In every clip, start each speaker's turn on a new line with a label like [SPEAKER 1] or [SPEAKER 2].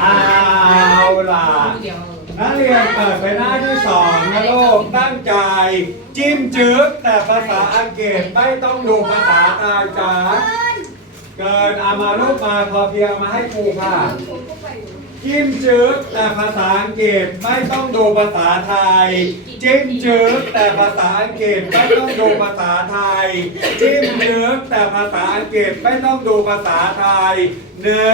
[SPEAKER 1] เอาล่ะนักเรียนเปิดไปหน้าที่สองนะลูกตั้งใจ จิ้มจึ๊กแต่ภาษาอังกฤษไม่ต้องดูภาษาอาจารย์เกินอามาลูกมาพอเพียงมาให้ครูค่ะ จิ้มจึ๊กแต่ภาษาอังกฤษไม่ต้องดูภาษาไทย จิ้มจึ๊กแต่ภาษาอังกฤษไม่ต้องดูภาษาไทย จิ้มจึ๊กแต่ภาษาอังกฤษไม่ต้องดูภาษาไทย เนื้อ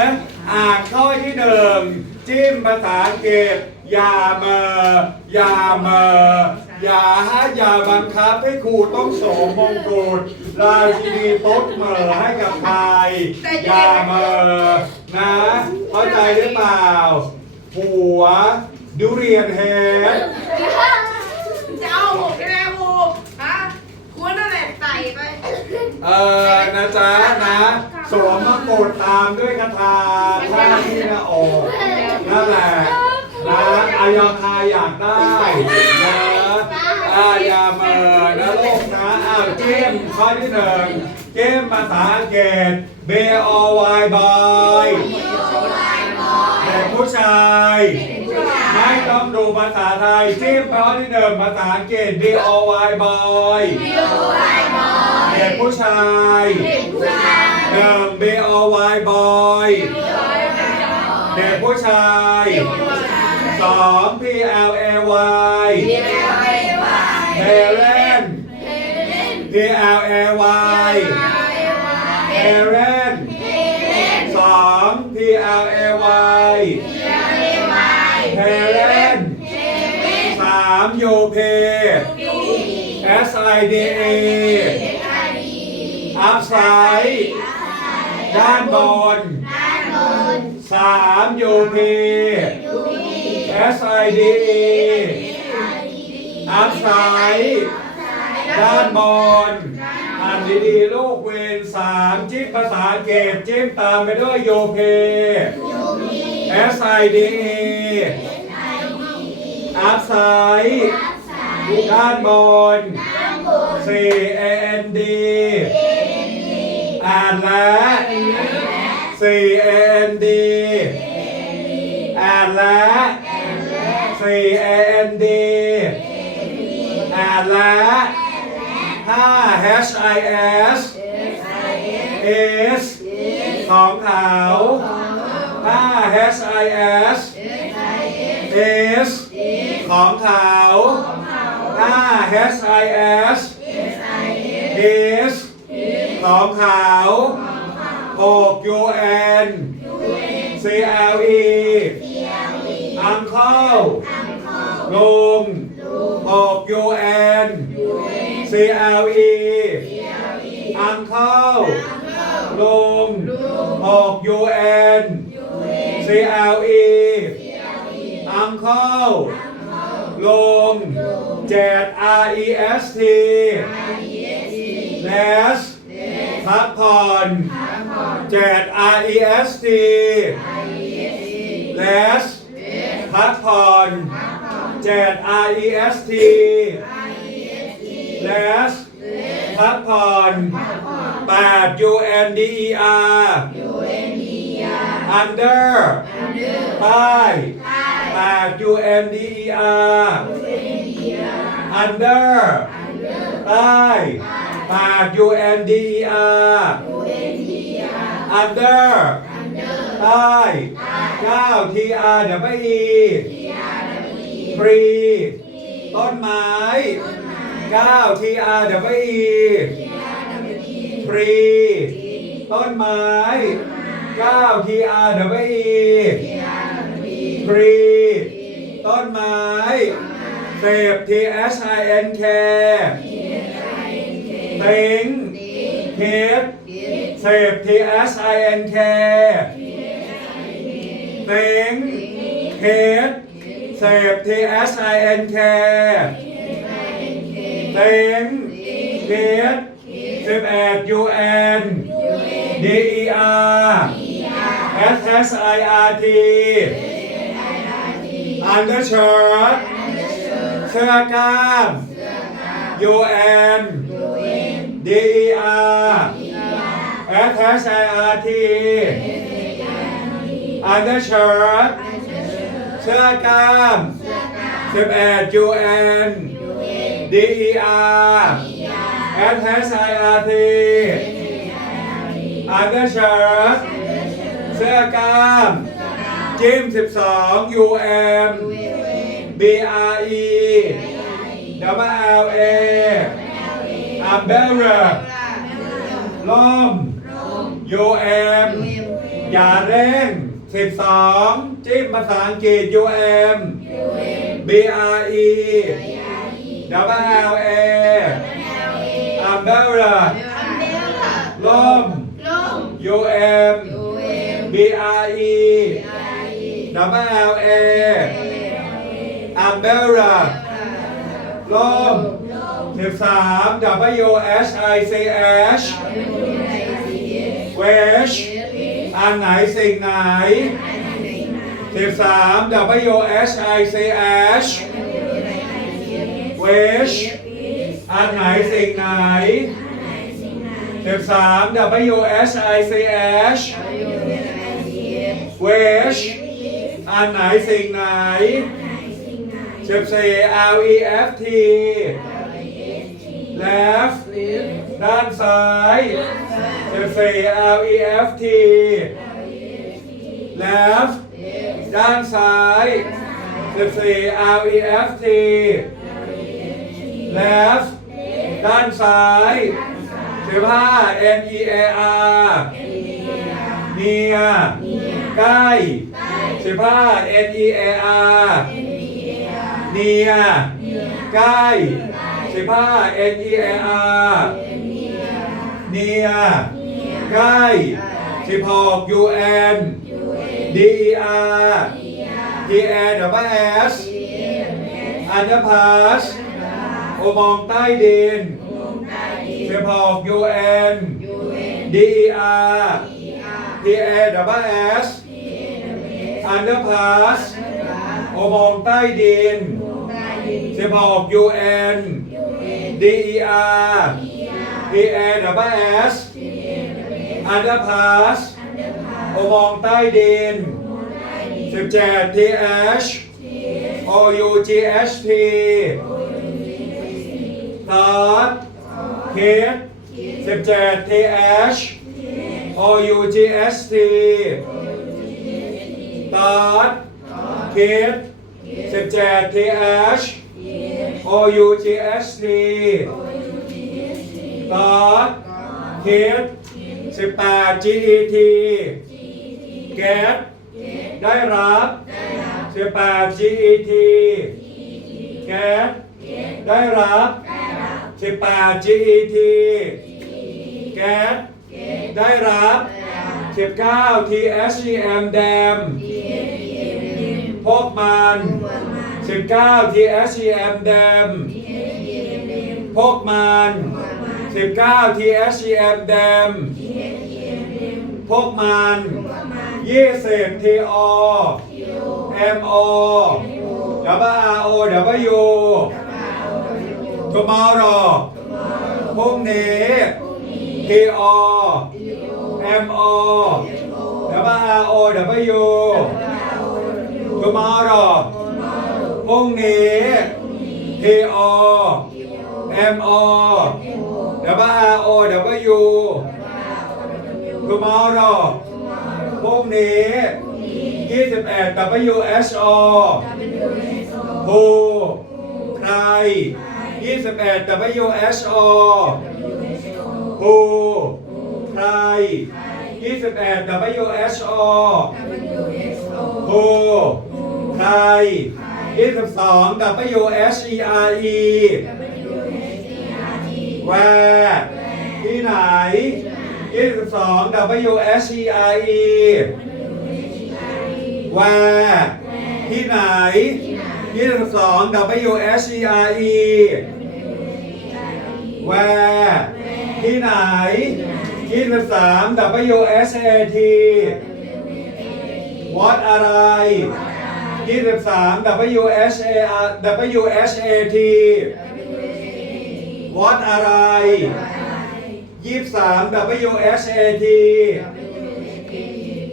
[SPEAKER 1] อ่านข้อที่หนึ่งจิ้มภาษาอังกฤษ อย่าเมออย่าเมออย่าให้อย่าบังคับให้ครูต้องสวมมงกุฎราชินีโต๊ดเหมอให้กับใครอย่าเมอนะเข้าใจหรือเปล่าหัวดุเรียนเฮด
[SPEAKER 2] จะเอาหกใช่ไหมครูฮะคุณนั่นแหละใส่ไป
[SPEAKER 1] เออนะจ๊ะนะสวมมงกุฎตามด้วยคาถาท่าที่หน้าอกนั่นแหละ นะอายาคาอยากได้นะอายาเมอนะลูกนะอ้าวเจมข้อที่หนึ่งเจมภาษาอังกฤษ B O Y boy เด็กผู้ชายไม่ต้องดูภาษาไทยจิ้มข้อที่หนึ่งภาษาอังกฤษ B O Y boy เด็กผู้ชายหนึ่ง B O Y boy เด็กผู้ชาย สอง P L A Y parent P L A Y parent สอง P L A Y parent สามโยเพ S I D A อัพไซด์ด้านบนสามโยเพ S I D A อัพไซด์ด้านบนอ่านดีๆลูกเวนสามจิ้มภาษาอังกฤษจิ้มตามไปด้วยโยเพ S I D A อัพไซด์ด้านบน C A N D อ่านและ C A N D อ่านและ C A N D อ่านและห้า H I S S ของขาห้า H I S S ของขาห้า H I S S ของขาหก U N C L E uncle ลุงหก U N C L E uncle ลุงหก U N C L E uncle ลุงเจ็ด R E S T rest พักผ่อนเจ็ด R E S T rest พักผ่อนเจ็ด R E S T rest พักผ่อนแปด U N D E R under ใต้แปด U N D E R under ใต้แปด U N D E R under ใต้ เก้า T R W E ฟรีต้นไม้เก้า T R W E ฟรีต้นไม้เก้า T R W E ฟรีต้นไม้เสพ T S I N K เต็งเฮดเสพ T S I N K เต็งเฮดเสพ T S I N K เต็งเฮดสิบเอ็ด U N D E R S S I R T undershirt เสื้อกล้าม U N D E R S S I R T อันเดอร์เชิร์ตเสื้อกล้ามสิบแอดยูเอ็นดีเออาร์แอดเฮสไออาร์ทีอันเดอร์เชิร์ตเสื้อกล้ามจิมสิบสองยูเอ็นบีอาร์อีดับเบิลเออัมเบลล่มยูเอ็นอย่าเร่ง 12จิ้มภาษาอังกฤษ U M B R E W L A umbrella ล่ม U M B R E W L A umbrella ล่ม13 W H I C H wish อันไหนสิ่งไหน13 W H I C H wish อันไหนสิ่งไหน13 W H I C H wish อันไหนสิ่งไหน14 L E F T left ด้านซ้าย14 L E F T left ด้านซ้าย14 L E F T left ด้านซ้าย15 N E A R near ใกล้15 N E A R near ใกล้ 15 N E A R near ใกล้16 U N D E R T A W S underpass อุโมงค์ใต้ดิน16 U N D E R T A W S underpass อุโมงค์ใต้ดิน16 U N D E R T A W S underpass อุโมงค์ใต้ดิน17 T H O U G H T ตอดคิด17 T H O U G S T ตอดคิด17 T H O U G S T ตอดคิด18 G E T เกตได้รับ18 G E T เกตได้รับ18 G E T เกตได้รับ19 T S E M แดมพวกมัน 19 T S E M แดมพวกมัน19 T S E M แดมพวกมัน20 T O M O W R O W tomorrow พรุ่งนี้ T O M O W R O W tomorrow พรุ่งนี้ T O M O W R O W tomorrow พรุ่งนี้21 W H O who ใคร21 W H O who ใคร21 W H O who ใคร ยี่สิบสองดับเบิลยูเอสจี H E R E แวร์ที่ไหนยี่สิบสองดับเบิลยูเอสจี H E R E แวร์ที่ไหนยี่สิบสองดับเบิลยูเอสจี H E R E แวร์ที่ไหนที่23 W S A T วัดอะไร 23 W S A R W S A T what อะไร 23 W S A T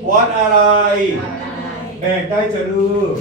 [SPEAKER 1] what อะไร แบกได้จะลูก